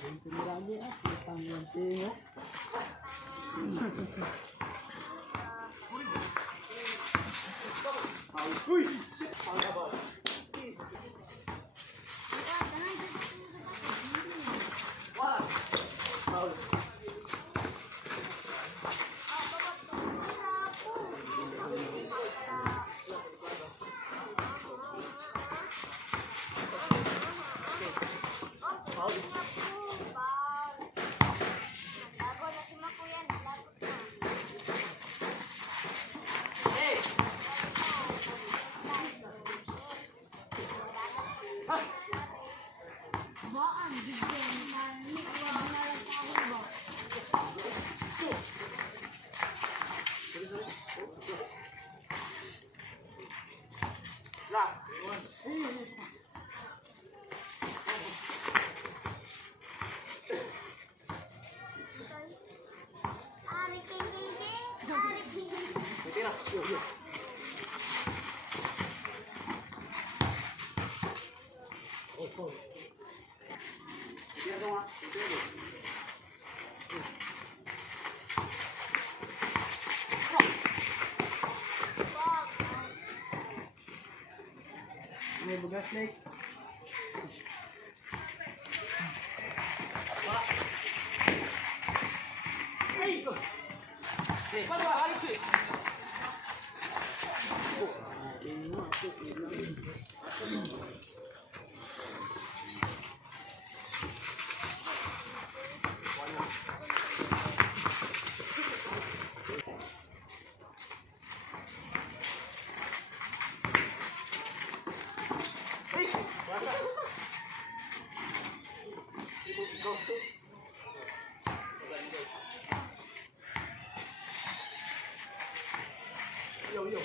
Marami ah, pang yung tingo. Uy! May bugas legs. Ay ko. Eh, paano ba Alex? Yo yo.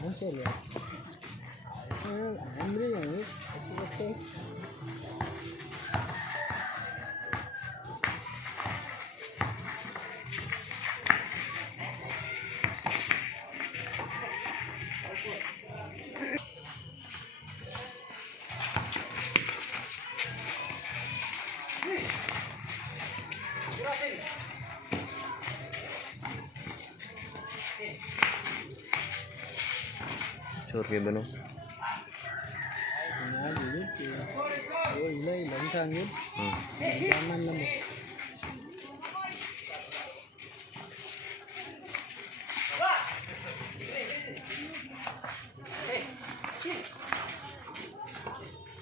Answer ya. Andre yang ini. Okay. Sure kayak bener. Nah, gitu. Oh, ini langsang gitu. Zaman lama.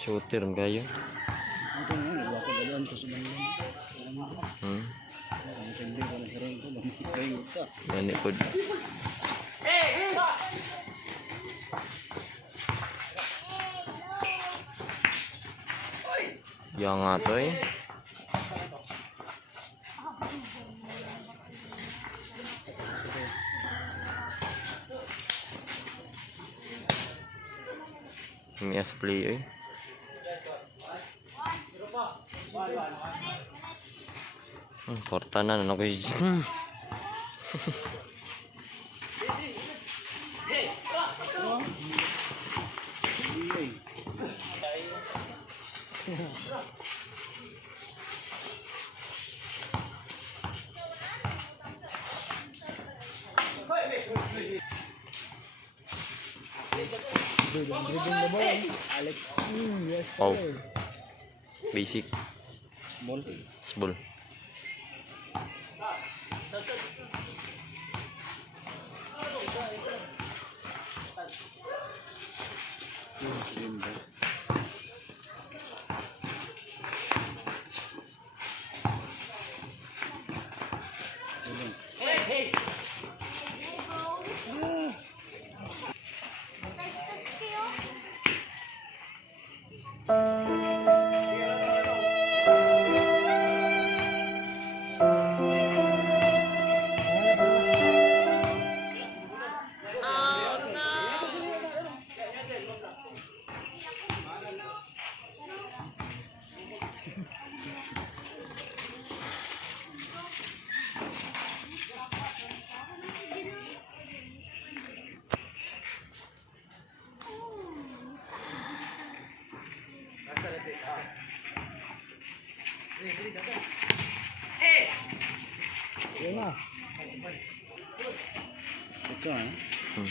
Shooter kayo. Ito nga, nagwako dalan to sa banyan. Ang sindi ko na sarang ko, kayo ito. Yan ikod. Yang nga to eh. Mias play eh. Portanan ano kayo. Dude, I'm dribbling the ball. Alex. Yes, sir. Oh. Basic. Small. Small. Yun na. Ito ah. Hmm.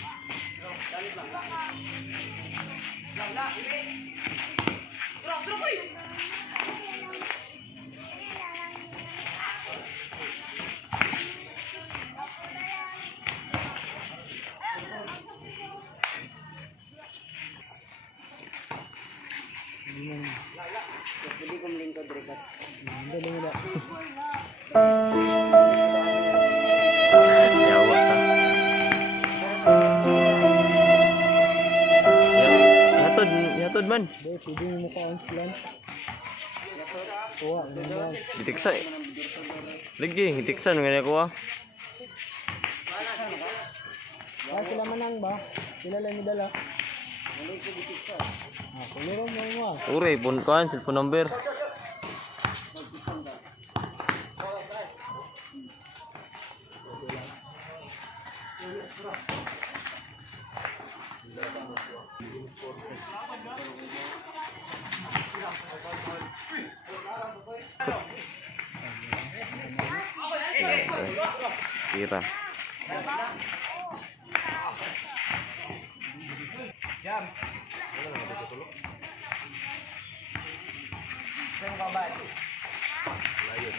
Hindi kong lingkod rekat. Dali mo na. Yawa ka. Yatod, yatod man. Dahil pwede mo maka-ons lang. Kuha, ano yan? Gitiksa eh. Lagi, gitiksa nung ganyan ko ah. Sila manang ba? Sila lang yung dala. Kuliro mo mo ah. Ure, phone kan, cellphone number. Kira. Jam. Saan ka ba? Layon.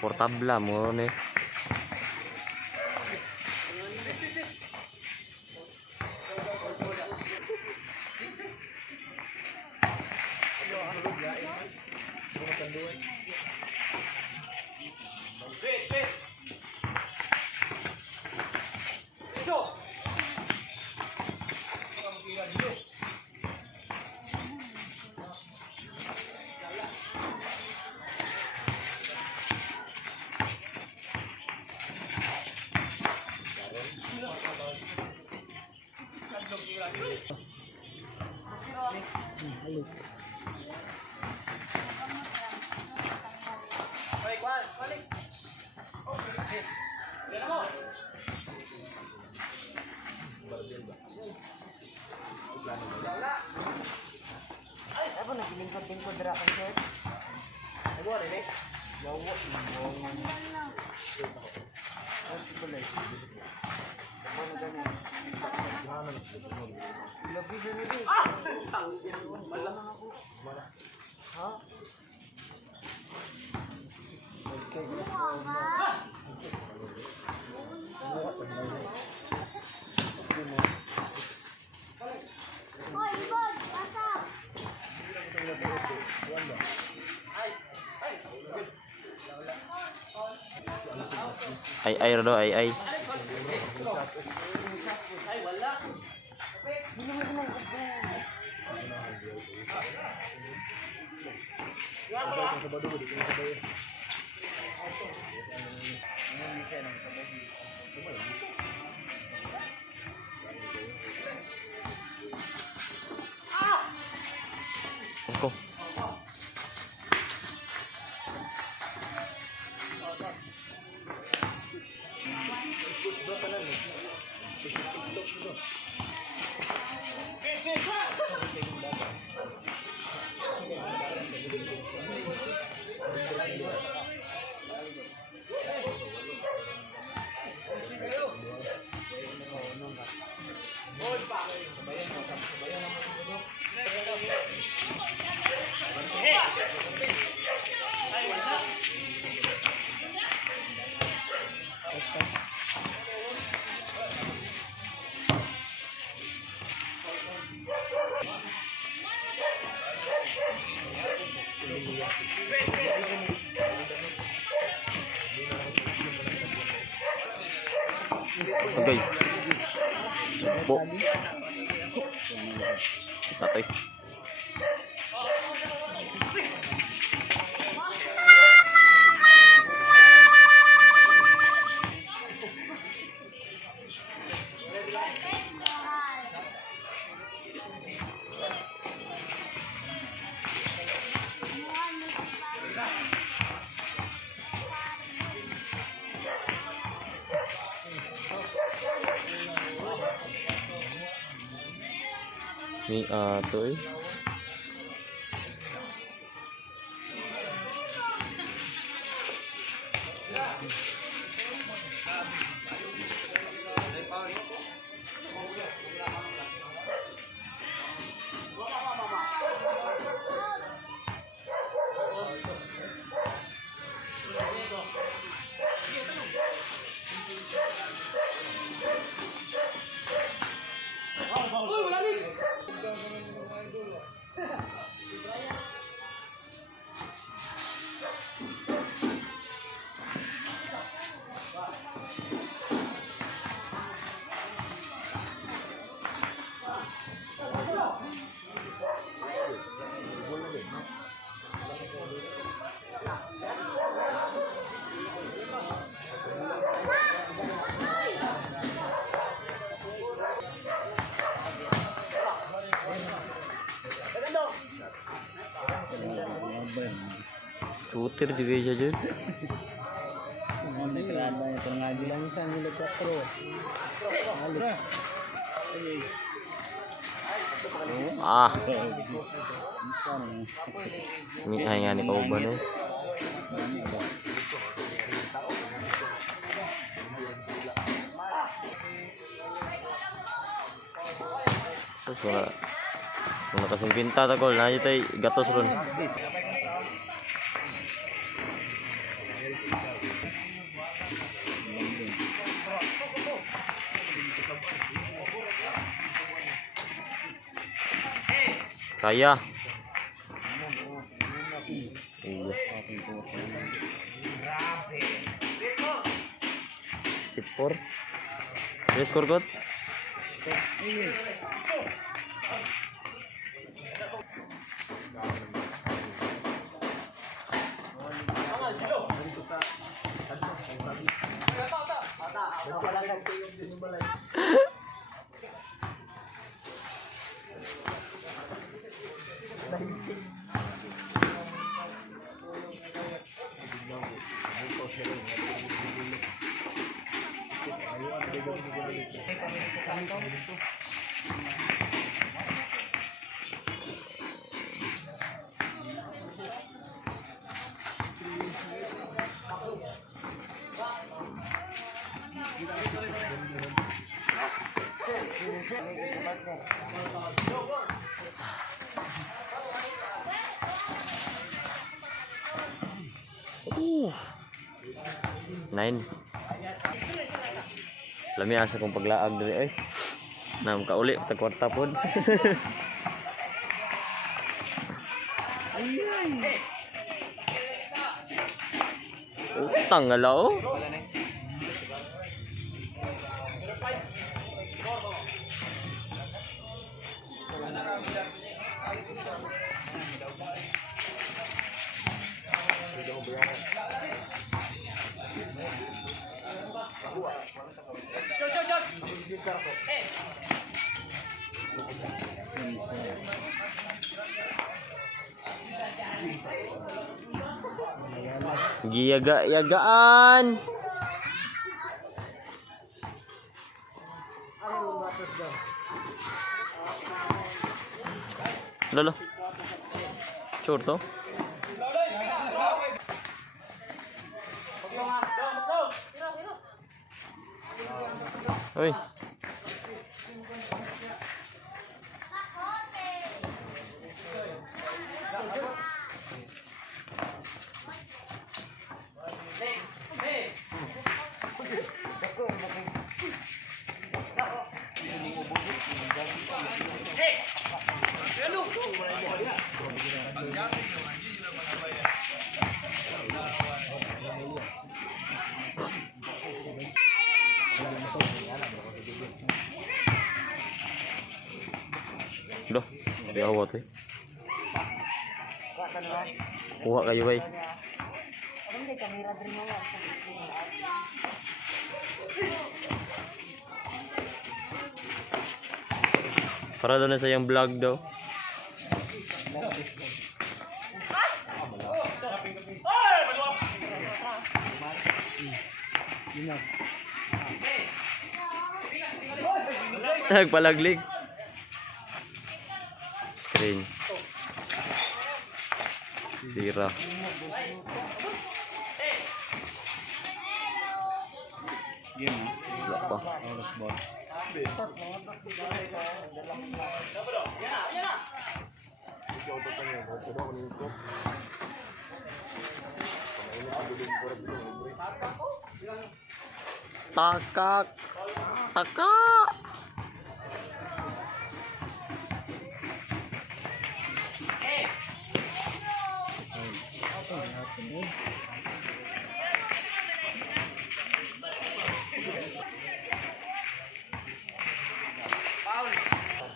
Portable mo nih. Apa naglingkod-lingkod dira kan sir? Ako rin eh. Lawa Ay Rodo, ay. Ako. Okay. Po. Tatay. Ni ato eh. Cutir juga siya dyan. Hindi kerana yang tengah bilang sa nila 4. Halos. Ah, Minsan. ay nga ni kauban eh. Sus, wala kasing pinta takol. Nandiyo tayo gatos ron. Kaya. Iya. Tipor. Terus kurkut. Nine. Lami asa kong paglaag diri ay. Nam kauli ta kwarta pod. Utang ala oh. Giyaga-yagaan. Lolo. Sure to? Oi. Duh, di awat eh. Kuha kayo bay. Para doon na sa yung vlog daw. Nagpalaglig. Rain. Tira. Game ha. Wala pa. Oras ball. Takak. Takak.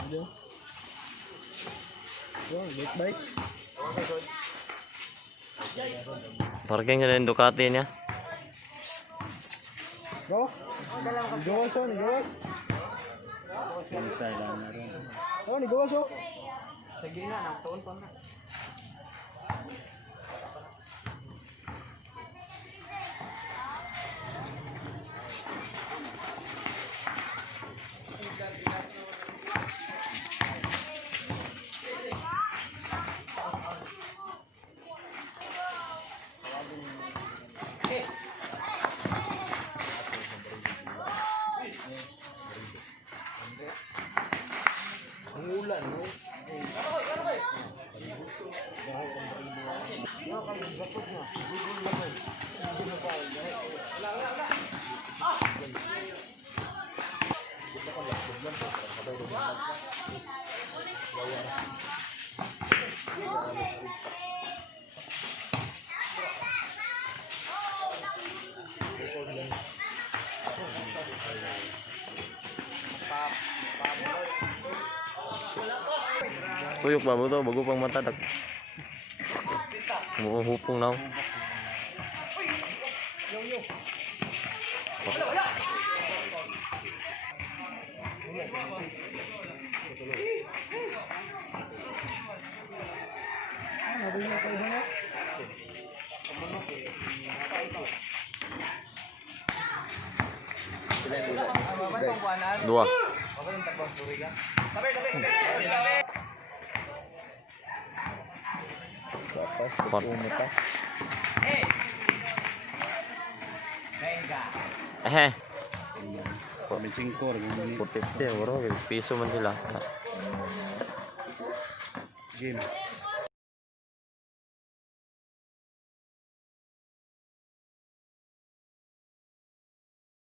Ano? Wow, bait. Parking sa yung Ducati niya. Go. Nigawas oh, nigawas. Isa lang na rin. Oh, nigawas oh. Sige na, nagtuon pa na. Ang ulan, no? Tuyok ba mo to? Bago pang matadak. Hupong na. Dua. Empat. Eh. Kami 5 rin. 450 bro, piso man sila. Game.